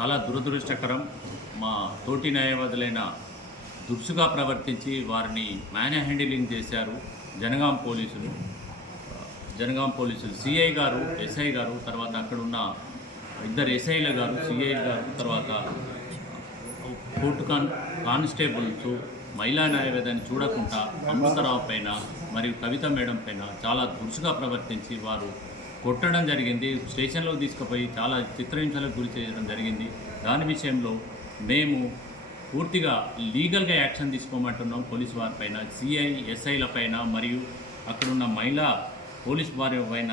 చాలా దురదృష్టకరం. మా తోటి న్యాయవాదులైన దురుసుగా ప్రవర్తించి వారిని మ్యాన్ హ్యాండిలింగ్ చేశారు జనగాం పోలీసులు. సిఐ గారు, ఎస్ఐ గారు, తర్వాత అక్కడున్న ఇద్దరు ఎస్ఐల గారు, సిఐ గారు, తర్వాత కోర్టు కానిస్టేబుల్స్ మహిళా న్యాయవాదాన్ని చూడకుండా అమృతరావు పైన మరియు కవిత మేడం పైన చాలా దురుసుగా ప్రవర్తించి వారు కొట్టడం జరిగింది. స్టేషన్లో తీసుకుపోయి చాలా చిత్రహింసలకు గురి చేయడం జరిగింది. దాని విషయంలో మేము పూర్తిగా లీగల్గా యాక్షన్ తీసుకోమంటున్నాం. పోలీసు వారిపైన, సిఐ ఎస్ఐల పైన మరియు అక్కడున్న మహిళా పోలీసు వారి పైన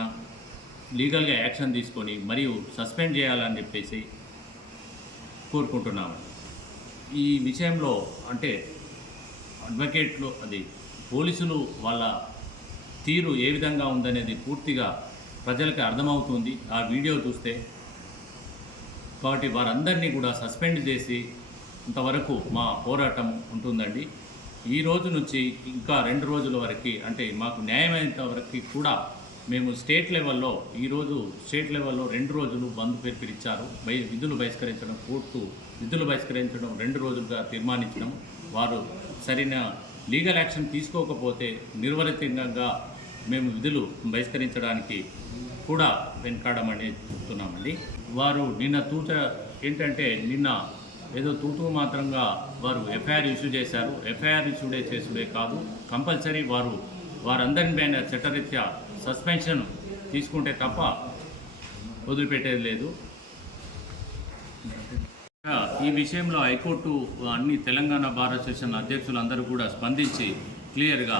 లీగల్గా యాక్షన్ తీసుకొని మరియు సస్పెండ్ చేయాలని చెప్పేసి కోరుకుంటున్నాము. ఈ విషయంలో అంటే అడ్వకేట్లు పోలీసులు వాళ్ళ తీరు ఏ విధంగా ఉందనేది పూర్తిగా ప్రజలకు అర్థమవుతుంది ఆ వీడియో చూస్తే. కాబట్టి వారందరినీ కూడా సస్పెండ్ చేసి ఇంతవరకు మా పోరాటం ఉంటుందండి. ఈ రోజు నుంచి ఇంకా 2 రోజుల వరకు, అంటే మాకు న్యాయమైనంత వరకు కూడా మేము స్టేట్ లెవెల్లో 2 రోజులు బంద్ పిలిపించారు. విధులు బహిష్కరించడం, కోర్టు విధులు బహిష్కరించడం 2 రోజులుగా తీర్మానించడం. వారు సరైన లీగల్ యాక్షన్ తీసుకోకపోతే నిర్వహణంగా మేము విధులు బహిష్కరించడానికి కూడా వెనకాడమని చెప్తున్నామండి. వారు నిన్న ఏదో తూతూ మాత్రంగా వారు ఎఫ్ఐఆర్ ఇష్యూ చేశారు. ఎఫ్ఐఆర్ చేసుడే కాదు, కంపల్సరీ వారందరి పైన చట్టరీత్యా సస్పెన్షన్ తీసుకుంటే తప్ప వదిలిపెట్టేది లేదు. ఈ విషయంలో హైకోర్టు అన్ని తెలంగాణ బార్ అసోసియేషన్ అధ్యక్షులందరూ కూడా స్పందించి క్లియర్గా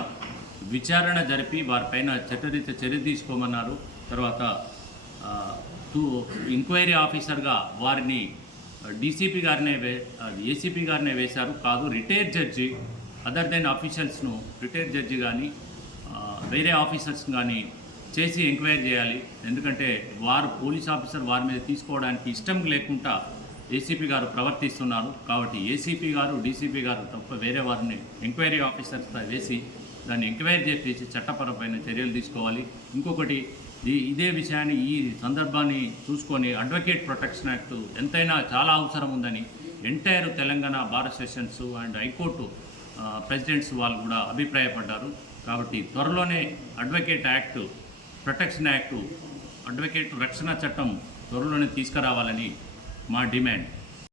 విచారణ జరిపి వారిపైన చట్టరీత్యా చర్య తీసుకోమన్నారు. తర్వాత ఎంక్వైరీ ఆఫీసర్గా వారిని ఏసీపీ గారినే వేశారు. కాదు, రిటైర్డ్ జడ్జి, అదర్ దెన్ ఆఫీషియల్స్ను రిటైర్డ్ జడ్జి కానీ వేరే ఆఫీసర్స్ కానీ చేసి ఎంక్వైరీ చేయాలి. ఎందుకంటే పోలీస్ ఆఫీసర్ వారి మీద తీసుకోవడానికి ఇష్టం లేకుండా ఏసీపీ గారు ప్రవర్తిస్తున్నారు. కాబట్టి ఏసీపీ గారు, డీసీపీ గారు తప్ప వేరే వారిని ఎంక్వైరీ ఆఫీసర్స్తో వేసి దాన్ని ఎంక్వైరీ చేసి చట్టపరమైన చర్యలు తీసుకోవాలి. ఇంకొకటి, ఇదే విషయాన్ని, ఈ సందర్భాన్ని చూసుకొని అడ్వకేట్ ప్రొటెక్షన్ యాక్ట్ ఎంతైనా చాలా అవసరం ఉందని entire Telangana bar associations and high court presidents వాళ్ళు కూడా అభిప్రాయపడ్డారు. కాబట్టి త్వరలోనే అడ్వకేట్ రక్షణ చట్టం త్వరలోనే తీసుకురావాలని మా డిమాండ్.